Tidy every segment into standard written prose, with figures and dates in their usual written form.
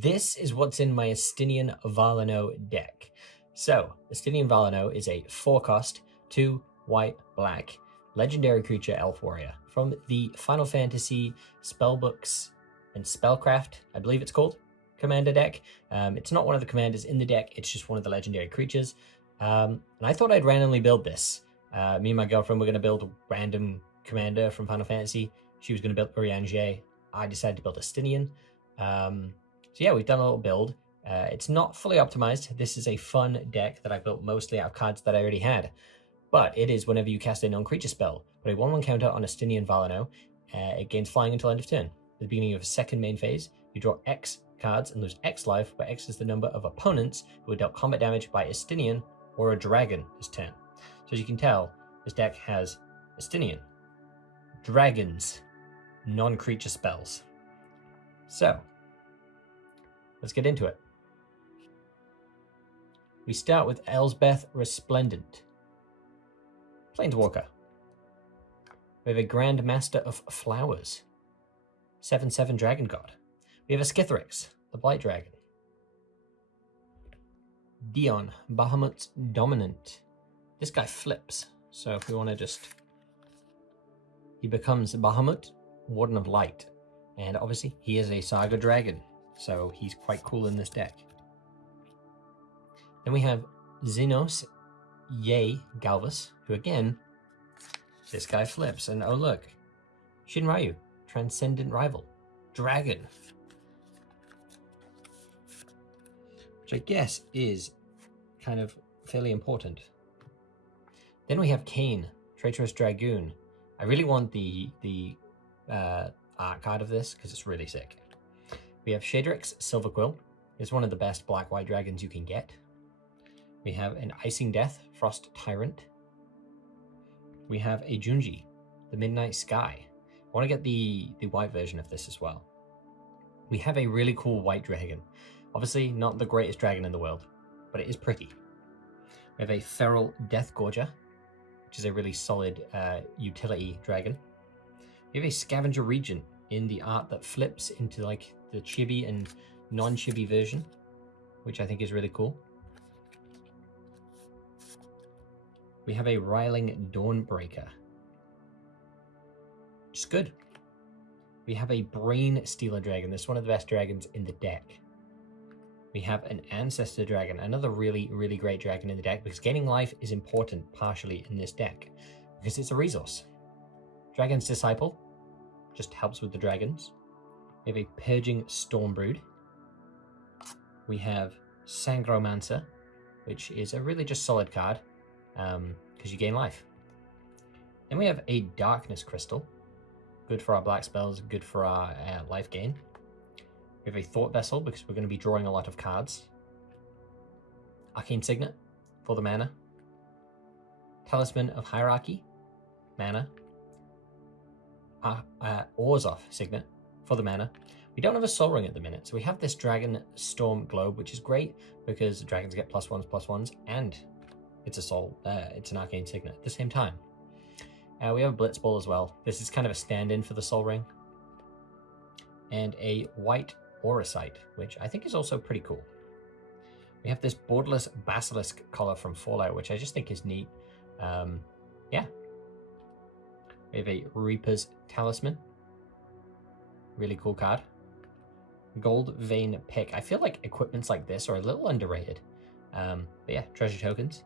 This is what's in my Estinien Varlineau deck. So, Estinien Varlineau is a 4-cost, 2 white, black, legendary creature elf warrior from the Final Fantasy Spellbooks and Spellcraft, I believe it's called, commander deck. It's not one of the commanders in the deck, it's just one of the legendary creatures. And I thought I'd randomly build this. Me and my girlfriend were going to build a random commander from Final Fantasy. She was going to build Urianger. I decided to build Estinien. So yeah, we've done a little build. It's not fully optimized. This is a fun deck that I built mostly out of cards that I already had. But it is whenever you cast a non-creature spell, put a 1/1 counter on Estinien Varlineau. It gains flying until end of turn. At the beginning of a second main phase, you draw X cards and lose X life, where X is the number of opponents who are dealt combat damage by Estinien or a dragon this turn. So as you can tell, this deck has Estinien, dragons, non-creature spells. So, let's get into it. We start with Elsbeth Resplendent. Planeswalker. We have a Grand Master of Flowers. 7/7 Dragon God. We have a Skithrix, the Blight Dragon. Dion, Bahamut's Dominant. This guy flips, so if we want to just... He becomes Bahamut, Warden of Light. And obviously, he is a Saga Dragon, so he's quite cool in this deck. Then we have Xenos Ye Galvus, who again, this guy flips. And oh look, Shinryu, Transcendent Rival, Dragon. Which I guess is kind of fairly important. Then we have Kane, Traitorous Dragoon. I really want the art card of this because it's really sick. We have Shadrix Silverquill. It's one of the best black-white dragons you can get. We have an Icing Death, Frost Tyrant. We have a Junji, the Midnight Sky. I want to get the white version of this as well. We have a really cool white dragon. Obviously not the greatest dragon in the world, but it is pretty. We have a Feral Deathgorger, which is a really solid utility dragon. We have a Scavenger Regent in the art that flips into like the chibi and non-chibi version, which I think is really cool. We have a Riling Dawnbreaker, which is good. We have a Brain Stealer Dragon. This is one of the best dragons in the deck. We have an Ancestor Dragon, another really, really great dragon in the deck because gaining life is important partially in this deck because it's a resource. Dragon's Disciple just helps with the dragons. We have a Purging Stormbrood. We have Sangromancer, which is a really just solid card because you gain life. Then we have a Darkness Crystal, good for our black spells, good for our life gain. We have a Thought Vessel because we're going to be drawing a lot of cards. Arcane Signet for the mana. Talisman of Hierarchy, mana. Orzhov Signet for the mana. We don't have a Sol Ring at the minute, so we have this Dragon Storm Globe, which is great because dragons get +1/+1s, and it's it's an Arcane Signet at the same time. We have a Blitzball as well. This is kind of a stand-in for the Sol Ring. And a White Auracite, which I think is also pretty cool. We have this Borderless Basilisk collar from Fallout, which I just think is neat. Yeah. We have a Reaper's Talisman. Really cool card. Gold Vein Pick. I feel like equipments like this are a little underrated. But yeah, treasure tokens.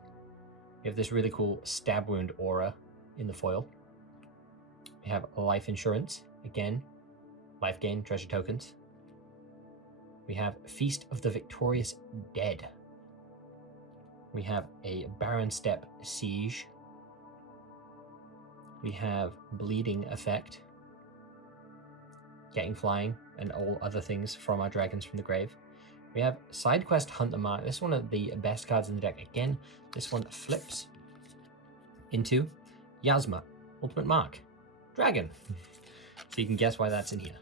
We have this really cool Stab Wound Aura in the foil. We have Life Insurance. Again, life gain, treasure tokens. We have Feast of the Victorious Dead. We have a Barren Step Siege. We have Bleeding Effect. Getting flying and all other things from our dragons from the grave. We have Side Quest Hunt the Mark. This is one of the best cards in the deck. Again, this one flips into Yasma, Ultimate Mark, Dragon. So you can guess why that's in here.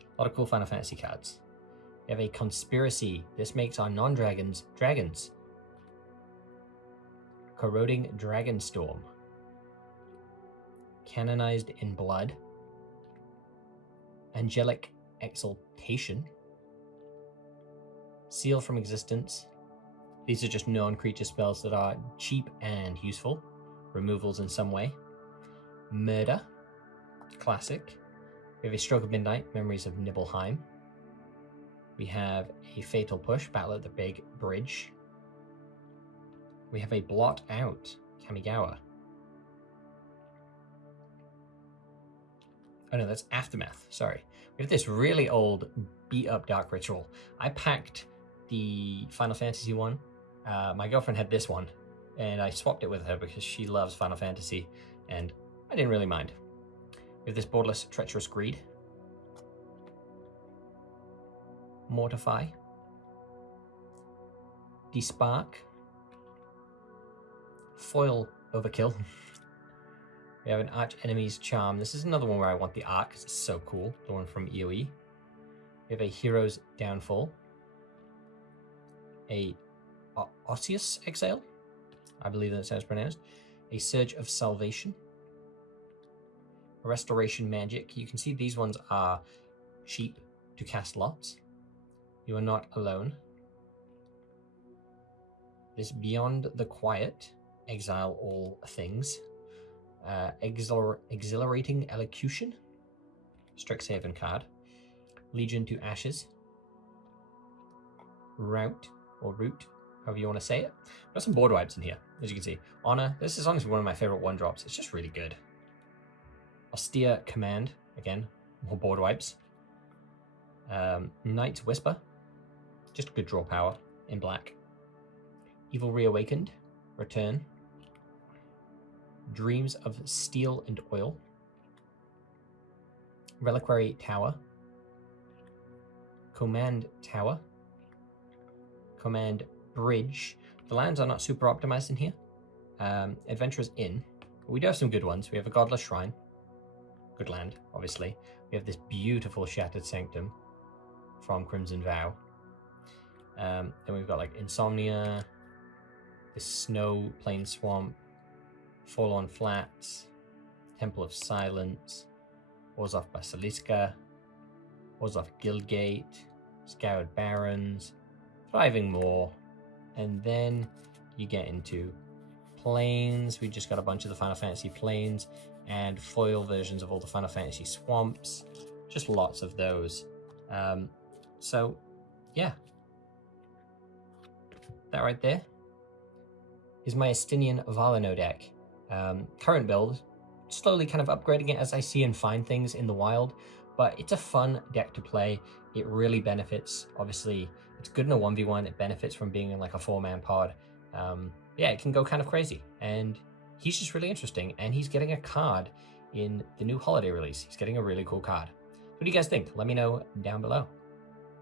A lot of cool Final Fantasy cards. We have a Conspiracy. This makes our non-dragons dragons. Corroding Dragonstorm. Canonized in Blood. Angelic Exaltation. Seal from Existence. These are just non-creature spells that are cheap and useful. Removals in some way. Murder. Classic. We have a Stroke of Midnight, Memories of Nibelheim. We have a Fatal Push, Battle at the Big Bridge. We have a Blot Out, Kamigawa. Oh no, that's Aftermath, sorry. We have this really old, beat-up Dark Ritual. I packed the Final Fantasy one. My girlfriend had this one, and I swapped it with her because she loves Final Fantasy, and I didn't really mind. We have this Borderless Treacherous Greed. Mortify. Despark. Foil Overkill. We have an Arch Enemy's Charm. This is another one where I want the art because it's so cool. The one from EOE. We have a Hero's Downfall. A Osseous Exile. I believe that's how it's pronounced. A Surge of Salvation. A Restoration Magic. You can see these ones are cheap to cast lots. You are not alone. This Beyond the Quiet. Exile all things. Exhilarating Elocution. Strixhaven card. Legion to Ashes. Route, or Root, however you want to say it. Got some board wipes in here, as you can see. Honor, this is honestly one of my favorite one drops. It's just really good. Austere Command, again, more board wipes. Knight's Whisper, just good draw power in black. Evil Reawakened, Return. Dreams of Steel and Oil. Reliquary Tower. Command Tower. Command Bridge. The lands are not super optimized in here. Adventurer's Inn. We do have some good ones. We have a Godless Shrine. Good land, obviously. We have this beautiful Shattered Sanctum from Crimson Vow. Then we've got like Insomnia, this Snow Plain Swamp, Forlorn Flats, Temple of Silence, Orzhov Basiliska, Orzhov Guildgate, Scoured Barrens, Thriving Moor, and then you get into Plains. We just got a bunch of the Final Fantasy Plains and foil versions of all the Final Fantasy Swamps, just lots of those. So yeah, that right there is my Estinien Varlineau deck. Current build, slowly kind of upgrading it as I see and find things in the wild, but it's a fun deck to play. It really benefits. Obviously, it's good in a 1v1. It benefits from being in like a 4-man pod. Yeah, it can go kind of crazy. And he's just really interesting. And he's getting a card in the new holiday release. He's getting a really cool card. What do you guys think? Let me know down below.